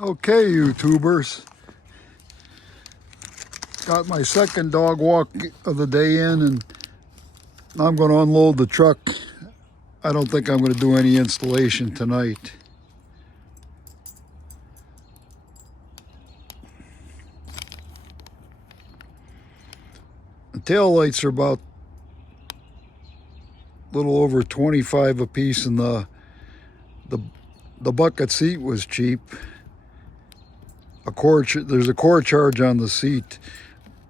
Okay, YouTubers, got my second dog walk of the day in, and I'm going to unload the truck. I don't think I'm going to do any installation tonight. The tail lights are about a little over 25 a piece, and the bucket seat was cheap. There's a core charge on the seat.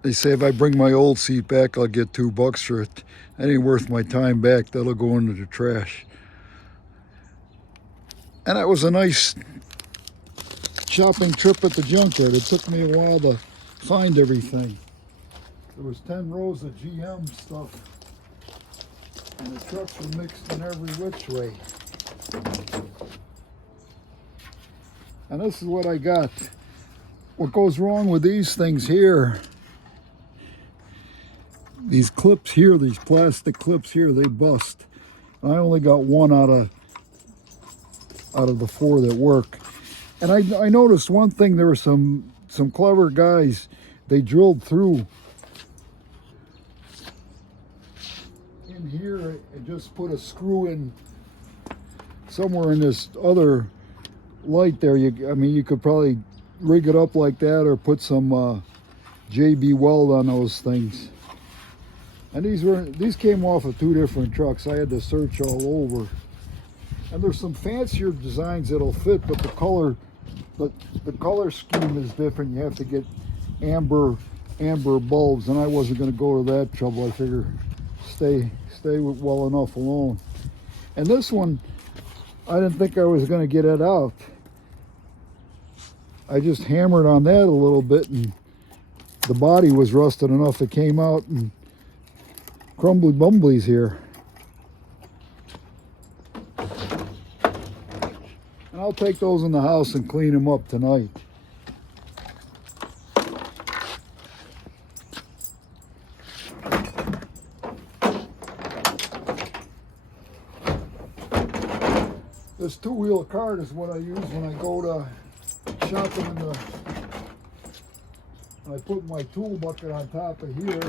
They say if I bring my old seat back, I'll get $2 for it. That ain't worth my time back. That'll go into the trash. And that was a nice shopping trip at the junkyard. It took me a while to find everything. There was 10 rows of GM stuff, and the trucks were mixed in every which way. And this is what I got. What goes wrong with these things here, these clips here, these plastic clips here, they bust. I only got one out of the 4 that work. And I noticed one thing. There were some clever guys. They drilled through in here and just put a screw in somewhere in this other light there. I mean, you could probably rig it up like that, or put some JB weld on those things. And these came off of 2 different trucks. I had to search all over. And there's some fancier designs that'll fit, but the color scheme is different. You have to get amber bulbs, and I wasn't going to go to that trouble. I figure stay with well enough alone. And this one, I didn't think I was going to get it out. I just hammered on that a little bit, and the body was rusted enough it came out, and crumbly bumblies here. And I'll take those in the house and clean them up tonight. This 2-wheel cart is what I use when I go to shopping I put my tool bucket on top of here.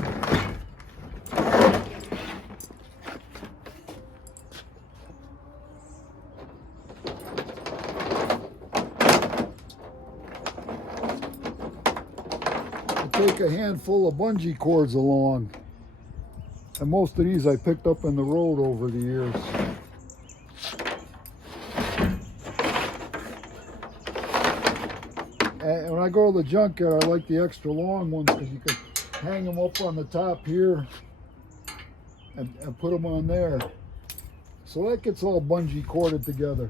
Take a handful of bungee cords along, and most of these I picked up in the road over the years. And when I go to the junkyard, I like the extra long ones because you can hang them up on the top here and put them on there. So that gets all bungee corded together.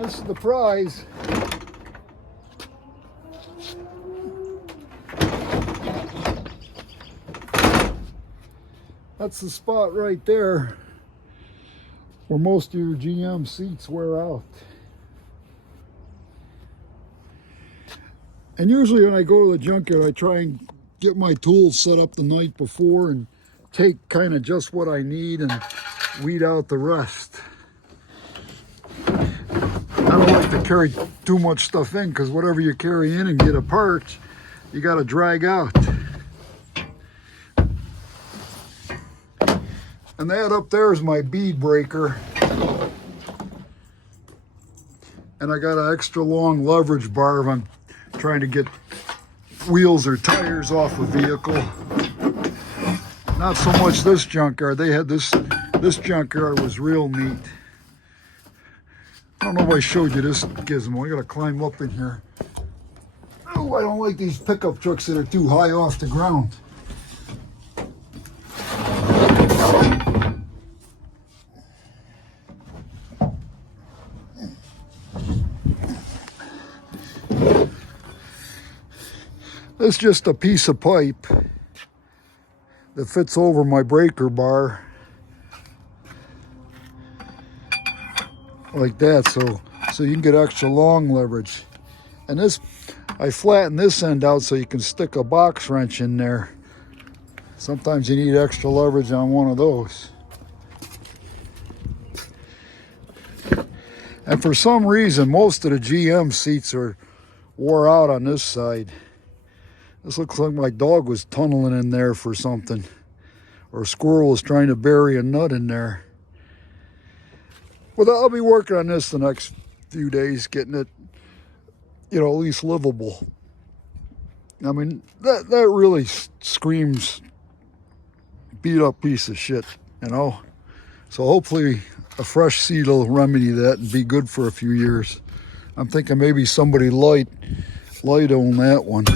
This is the prize. That's the spot right there where most of your GM seats wear out. And usually when I go to the junkyard, I try and get my tools set up the night before and take kind of just what I need and weed out the rest. I don't like to carry too much stuff in, because whatever you carry in and get apart, you got to drag out. And that up there is my bead breaker. And I got an extra long leverage bar if I'm trying to get wheels or tires off a vehicle. Not so much this junkyard. They had this junkyard was real neat. I don't know if I showed you this gizmo. I gotta climb up in here. Oh, I don't like these pickup trucks that are too high off the ground. It's just a piece of pipe that fits over my breaker bar like that. So so you can get extra long leverage. And this, I flatten this end out so you can stick a box wrench in there. Sometimes you need extra leverage on one of those. And for some reason, most of the GM seats are wore out on this side. This looks like my dog was tunneling in there for something. Or a squirrel was trying to bury a nut in there. But I'll be working on this the next few days, getting it, you know, at least livable. I mean, that really screams beat up piece of shit, you know. So hopefully a fresh seat will remedy that and be good for a few years. I'm thinking maybe somebody light on that one.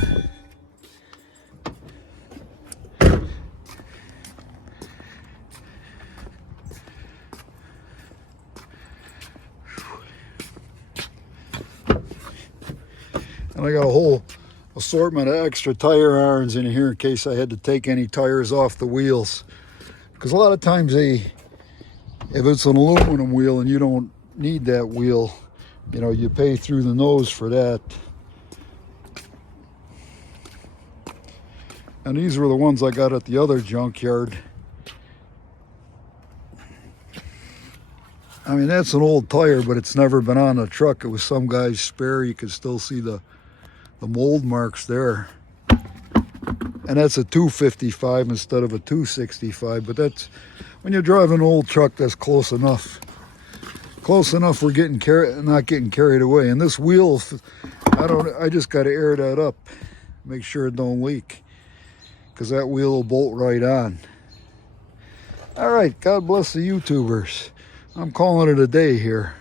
And I got a whole assortment of extra tire irons in here in case I had to take any tires off the wheels. Because a lot of times if it's an aluminum wheel and you don't need that wheel, you know, you pay through the nose for that. And these were the ones I got at the other junkyard. I mean, that's an old tire, but it's never been on a truck. It was some guy's spare. You can still see the mold marks there. And that's a 255 instead of a 265, but that's, when you're driving an old truck, that's close enough. Close enough we're not getting carried away. And this wheel, I just got to air that up, make sure it don't leak, because that wheel will bolt right on. All right, God bless the YouTubers. I'm calling it a day here.